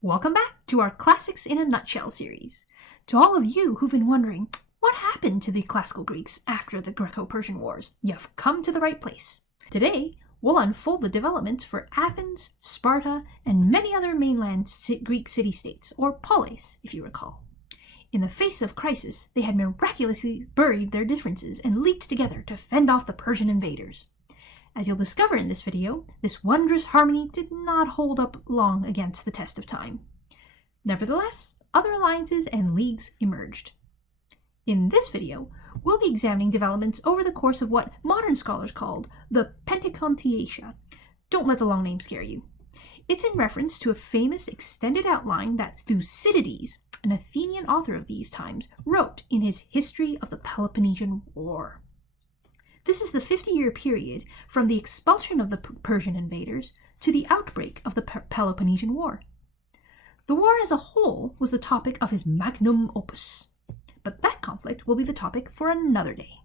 Welcome back to our Classics in a Nutshell series. To all of you who've been wondering, what happened to the classical Greeks after the Greco-Persian Wars? You've come to the right place. Today, we'll unfold the developments for Athens, Sparta, and many other mainland Greek city-states, or polis, if you recall. In the face of crisis, they had miraculously buried their differences and leagued together to fend off the Persian invaders. As you'll discover in this video, this wondrous harmony did not hold up long against the test of time. Nevertheless, other alliances and leagues emerged. In this video, we'll be examining developments over the course of what modern scholars called the Pentecontiacia. Don't let the long name scare you. It's in reference to a famous extended outline that Thucydides, an Athenian author of these times, wrote in his History of the Peloponnesian War. This is the 50-year period from the expulsion of the Persian invaders to the outbreak of the Peloponnesian War. The war as a whole was the topic of his magnum opus, but that conflict will be the topic for another day.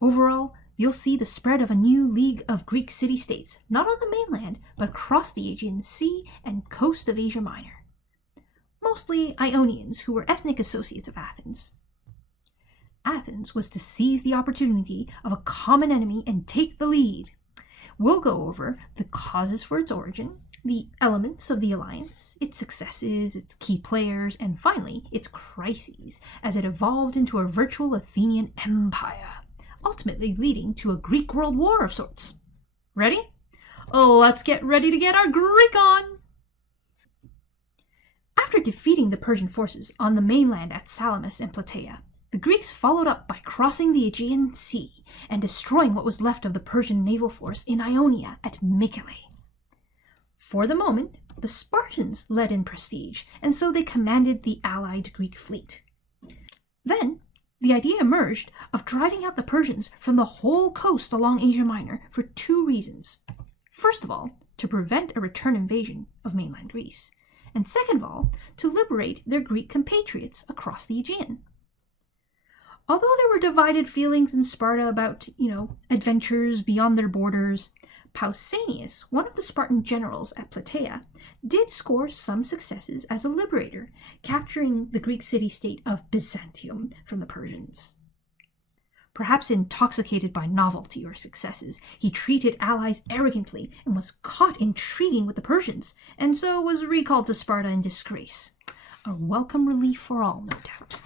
Overall, you'll see the spread of a new league of Greek city-states, not on the mainland, but across the Aegean Sea and coast of Asia Minor. Mostly Ionians, who were ethnic associates of Athens. Athens was to seize the opportunity of a common enemy and take the lead. We'll go over the causes for its origin, the elements of the alliance, its successes, its key players, and finally, its crises as it evolved into a virtual Athenian empire, ultimately leading to a Greek world war of sorts. Ready? Let's get ready to get our Greek on! After defeating the Persian forces on the mainland at Salamis and Plataea, the Greeks followed up by crossing the Aegean Sea and destroying what was left of the Persian naval force in Ionia at Mycale. For the moment, the Spartans led in prestige, and so they commanded the allied Greek fleet. Then, the idea emerged of driving out the Persians from the whole coast along Asia Minor for two reasons. First of all, to prevent a return invasion of mainland Greece, and second of all, to liberate their Greek compatriots across the Aegean. Although there were divided feelings in Sparta about, adventures beyond their borders, Pausanias, one of the Spartan generals at Plataea, did score some successes as a liberator, capturing the Greek city-state of Byzantium from the Persians. Perhaps intoxicated by novelty or successes, he treated allies arrogantly and was caught intriguing with the Persians, and so was recalled to Sparta in disgrace. A welcome relief for all, no doubt.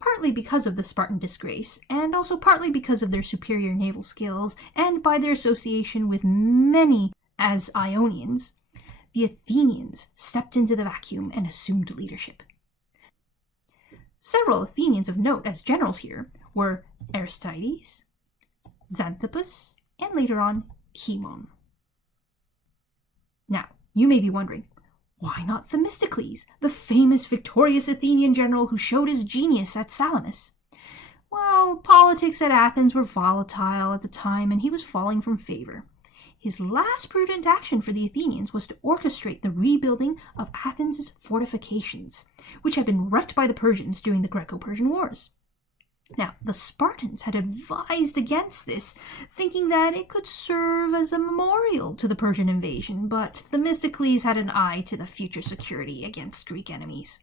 Partly because of the Spartan disgrace, and also partly because of their superior naval skills, and by their association with many as Ionians, the Athenians stepped into the vacuum and assumed leadership. Several Athenians of note as generals here were Aristides, Xanthippus, and later on, Keymon. Now, you may be wondering, why not Themistocles, the famous victorious Athenian general who showed his genius at Salamis? Well, politics at Athens were volatile at the time, and he was falling from favor. His last prudent action for the Athenians was to orchestrate the rebuilding of Athens' fortifications, which had been wrecked by the Persians during the Greco-Persian Wars. Now, the Spartans had advised against this, thinking that it could serve as a memorial to the Persian invasion, but Themistocles had an eye to the future security against Greek enemies.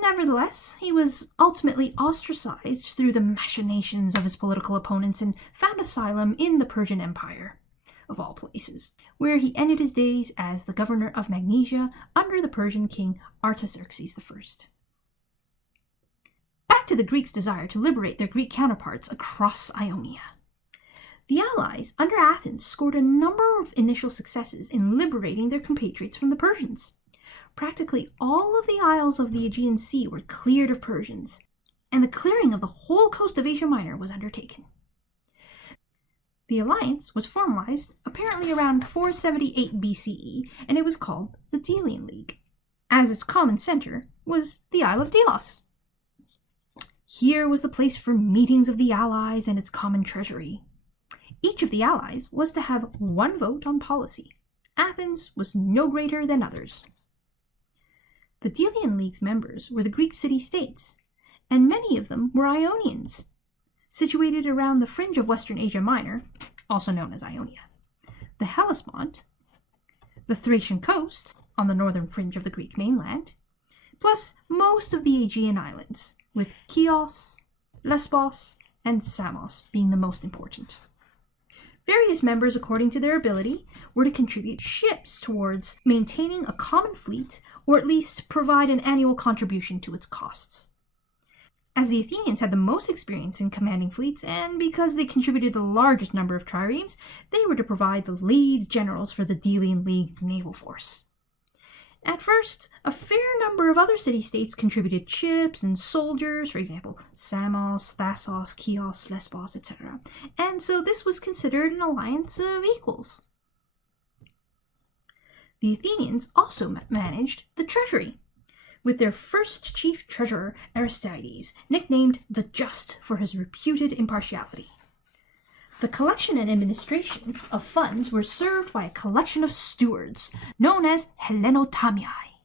Nevertheless, he was ultimately ostracized through the machinations of his political opponents and found asylum in the Persian Empire, of all places, where he ended his days as the governor of Magnesia under the Persian king Artaxerxes I. Back to the Greeks' desire to liberate their Greek counterparts across Ionia. The allies under Athens scored a number of initial successes in liberating their compatriots from the Persians. Practically all of the isles of the Aegean Sea were cleared of Persians, and the clearing of the whole coast of Asia Minor was undertaken. The alliance was formalized apparently around 478 BCE, and it was called the Delian League, as its common center was the Isle of Delos. Here was the place for meetings of the allies and its common treasury. Each of the allies was to have one vote on policy. Athens was no greater than others. The Delian League's members were the Greek city-states, and many of them were Ionians, situated around the fringe of Western Asia Minor, also known as Ionia. the Hellespont, the Thracian coast on the northern fringe of the Greek mainland, plus most of the Aegean islands, with Chios, Lesbos, and Samos being the most important. Various members, according to their ability, were to contribute ships towards maintaining a common fleet, or at least provide an annual contribution to its costs. As the Athenians had the most experience in commanding fleets, and because they contributed the largest number of triremes, they were to provide the lead generals for the Delian League naval force. At first, a fair number of other city-states contributed ships and soldiers, for example, Samos, Thassos, Chios, Lesbos, etc., and so this was considered an alliance of equals. The Athenians also managed the treasury, with their first chief treasurer, Aristides, nicknamed the Just for his reputed impartiality. The collection and administration of funds were served by a collection of stewards, known as Hellenotamiai.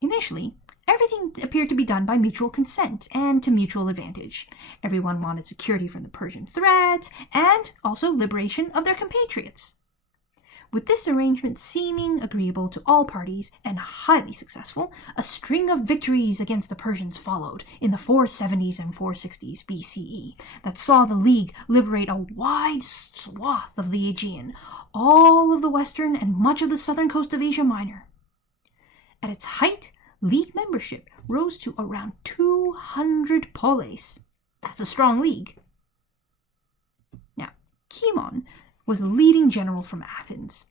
Initially, everything appeared to be done by mutual consent and to mutual advantage. Everyone wanted security from the Persian threat, and also liberation of their compatriots. With this arrangement seeming agreeable to all parties and highly successful, a string of victories against the Persians followed in the 470s and 460s BCE that saw the League liberate a wide swath of the Aegean, all of the western and much of the southern coast of Asia Minor. At its height, League membership rose to around 200 poleis. That's a strong league. Now, Keymon was the leading general from Athens.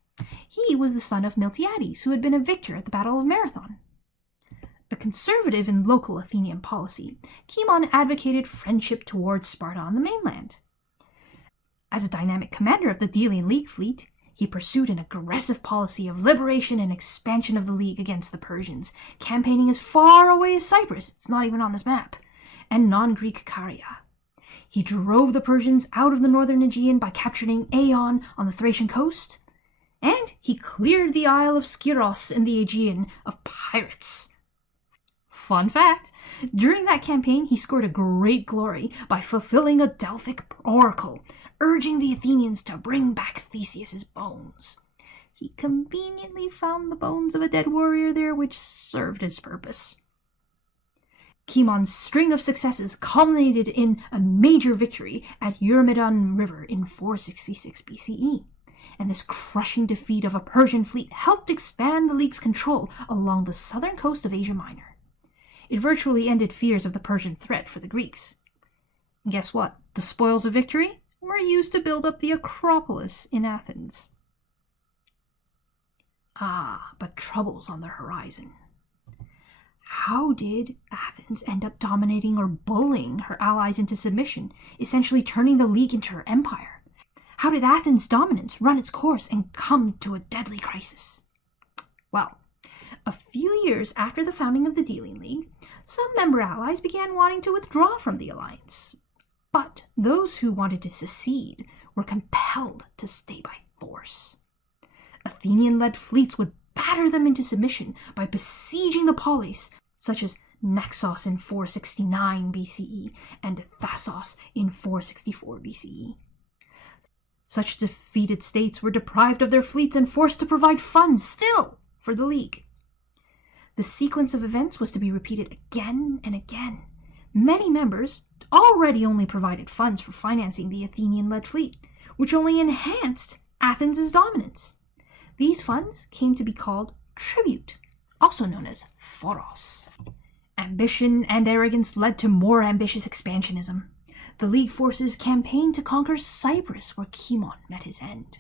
He was the son of Miltiades, who had been a victor at the Battle of Marathon. A conservative in local Athenian policy, Keymon advocated friendship towards Sparta on the mainland. As a dynamic commander of the Delian League fleet, he pursued an aggressive policy of liberation and expansion of the League against the Persians, campaigning as far away as Cyprus, it's not even on this map, and non-Greek Caria. He drove the Persians out of the northern Aegean by capturing Eion on the Thracian coast, and he cleared the Isle of Skyros in the Aegean of pirates. Fun fact, during that campaign he scored a great glory by fulfilling a Delphic oracle, urging the Athenians to bring back Theseus's bones. He conveniently found the bones of a dead warrior there, which served his purpose. Keymon's string of successes culminated in a major victory at Eurymedon River in 466 BCE, and this crushing defeat of a Persian fleet helped expand the League's control along the southern coast of Asia Minor. It virtually ended fears of the Persian threat for the Greeks. And guess what? The spoils of victory were used to build up the Acropolis in Athens. But troubles on the horizon. How did Athens end up dominating or bullying her allies into submission, essentially turning the League into her empire? How did Athens' dominance run its course and come to a deadly crisis? Well, a few years after the founding of the Delian League, some member allies began wanting to withdraw from the alliance. But those who wanted to secede were compelled to stay by force. Athenian-led fleets would batter them into submission by besieging the polis, such as Naxos in 469 BCE and Thassos in 464 BCE. Such defeated states were deprived of their fleets and forced to provide funds still for the League. The sequence of events was to be repeated again and again. Many members already only provided funds for financing the Athenian-led fleet, which only enhanced Athens' dominance. These funds came to be called tribute, also known as phoros. Ambition and arrogance led to more ambitious expansionism. The League forces campaigned to conquer Cyprus, where Keymon met his end.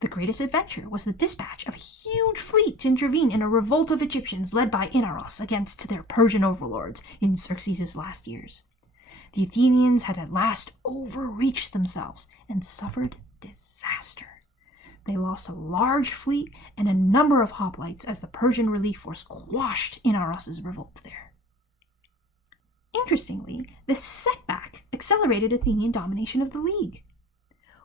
The greatest adventure was the dispatch of a huge fleet to intervene in a revolt of Egyptians led by Inaros against their Persian overlords in Xerxes' last years. The Athenians had at last overreached themselves and suffered disaster. They lost a large fleet and a number of hoplites as the Persian relief force quashed Inaros' revolt there. Interestingly, this setback accelerated Athenian domination of the League.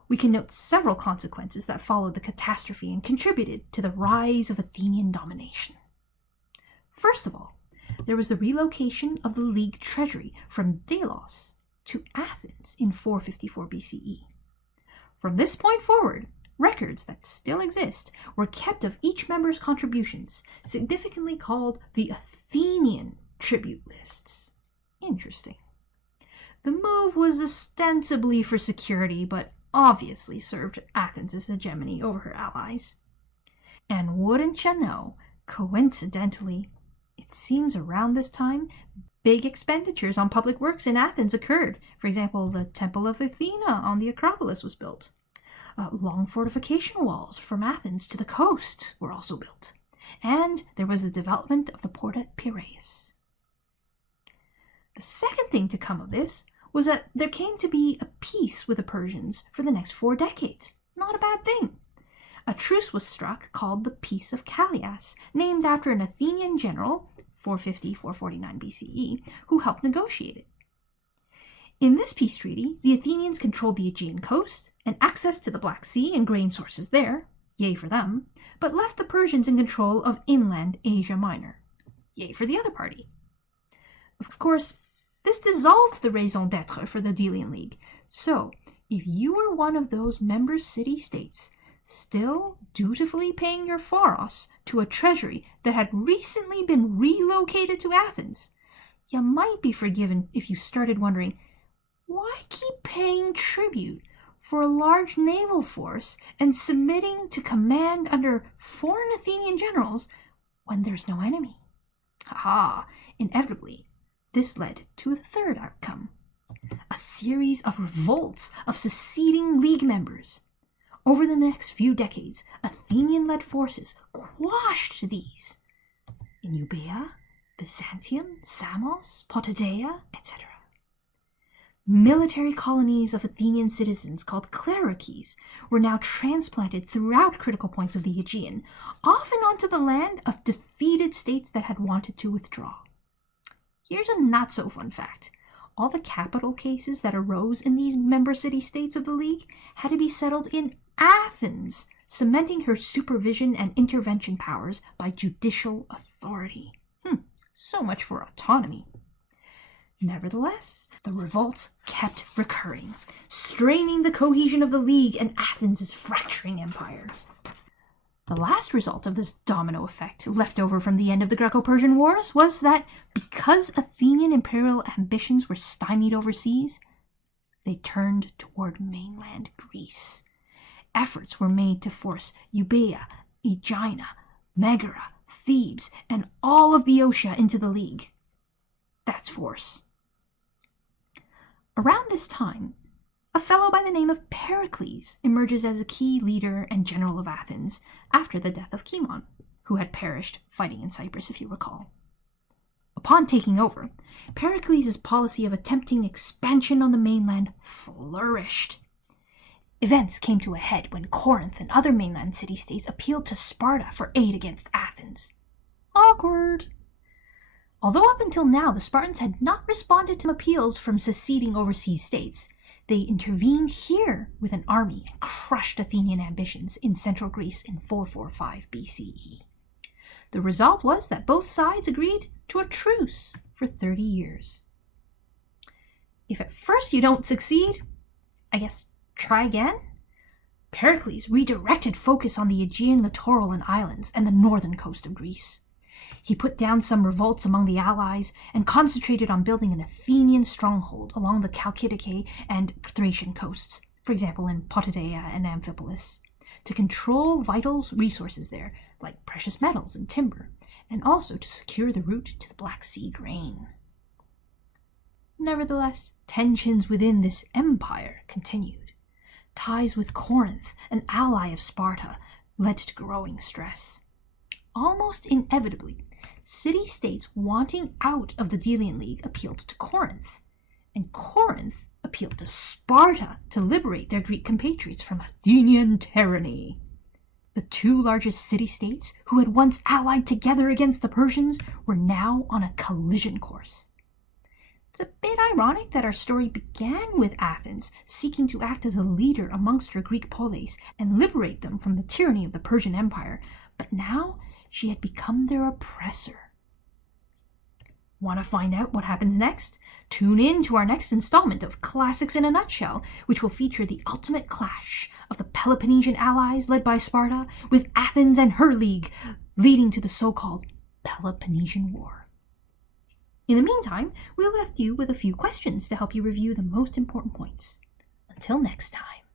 We can note several consequences that followed the catastrophe and contributed to the rise of Athenian domination. First of all, there was the relocation of the League treasury from Delos to Athens in 454 BCE. From this point forward, records that still exist were kept of each member's contributions, significantly called the Athenian tribute lists. Interesting. The move was ostensibly for security, but obviously served Athens' hegemony over her allies. And wouldn't you know, coincidentally, it seems around this time, big expenditures on public works in Athens occurred. For example, the Temple of Athena on the Acropolis was built. Long fortification walls from Athens to the coast were also built. And there was the development of the port at Piraeus. The second thing to come of this was that there came to be a peace with the Persians for the next 4 decades. Not a bad thing. A truce was struck called the Peace of Callias, named after an Athenian general, 450-449 BCE, who helped negotiate it. In this peace treaty, the Athenians controlled the Aegean coast and access to the Black Sea and grain sources there, yay for them, but left the Persians in control of inland Asia Minor, yay for the other party. Of course, this dissolved the raison d'etre for the Delian League, so if you were one of those member city-states still dutifully paying your phoros to a treasury that had recently been relocated to Athens, you might be forgiven if you started wondering, why keep paying tribute for a large naval force and submitting to command under foreign Athenian generals when there's no enemy? Inevitably, this led to a third outcome, a series of revolts of seceding league members. Over the next few decades, Athenian-led forces quashed these in Euboea, Byzantium, Samos, Potidaea, etc. Military colonies of Athenian citizens called clerices were now transplanted throughout critical points of the Aegean, often onto the land of defeated states that had wanted to withdraw. Here's a not-so-fun fact. All the capital cases that arose in these member city-states of the League had to be settled in Athens, cementing her supervision and intervention powers by judicial authority. So much for autonomy. Nevertheless, the revolts kept recurring, straining the cohesion of the League and Athens' fracturing empire. The last result of this domino effect, left over from the end of the Greco-Persian Wars, was that because Athenian imperial ambitions were stymied overseas, they turned toward mainland Greece. Efforts were made to force Euboea, Aegina, Megara, Thebes, and all of Boeotia into the League. That's force. Around this time, a fellow by the name of Pericles emerges as a key leader and general of Athens after the death of Keymon, who had perished fighting in Cyprus, if you recall. Upon taking over, Pericles' policy of attempting expansion on the mainland flourished. Events came to a head when Corinth and other mainland city-states appealed to Sparta for aid against Athens. Awkward. Although up until now the Spartans had not responded to appeals from seceding overseas states, they intervened here with an army and crushed Athenian ambitions in central Greece in 445 BCE. The result was that both sides agreed to a truce for 30 years. If at first you don't succeed, I guess try again? Pericles redirected focus on the Aegean littoral and islands and the northern coast of Greece. He put down some revolts among the allies and concentrated on building an Athenian stronghold along the Chalcidice and Thracian coasts, for example in Potidaea and Amphipolis, to control vital resources there, like precious metals and timber, and also to secure the route to the Black Sea grain. Nevertheless, tensions within this empire continued. Ties with Corinth, an ally of Sparta, led to growing stress. Almost inevitably, city-states wanting out of the Delian League appealed to Corinth, and Corinth appealed to Sparta to liberate their Greek compatriots from Athenian tyranny. The two largest city-states, who had once allied together against the Persians, were now on a collision course. It's a bit ironic that our story began with Athens seeking to act as a leader amongst her Greek polis and liberate them from the tyranny of the Persian Empire, but now she had become their oppressor. Want to find out what happens next? Tune in to our next installment of Classics in a Nutshell, which will feature the ultimate clash of the Peloponnesian allies led by Sparta with Athens and her league, leading to the so-called Peloponnesian War. In the meantime, we left you with a few questions to help you review the most important points. Until next time.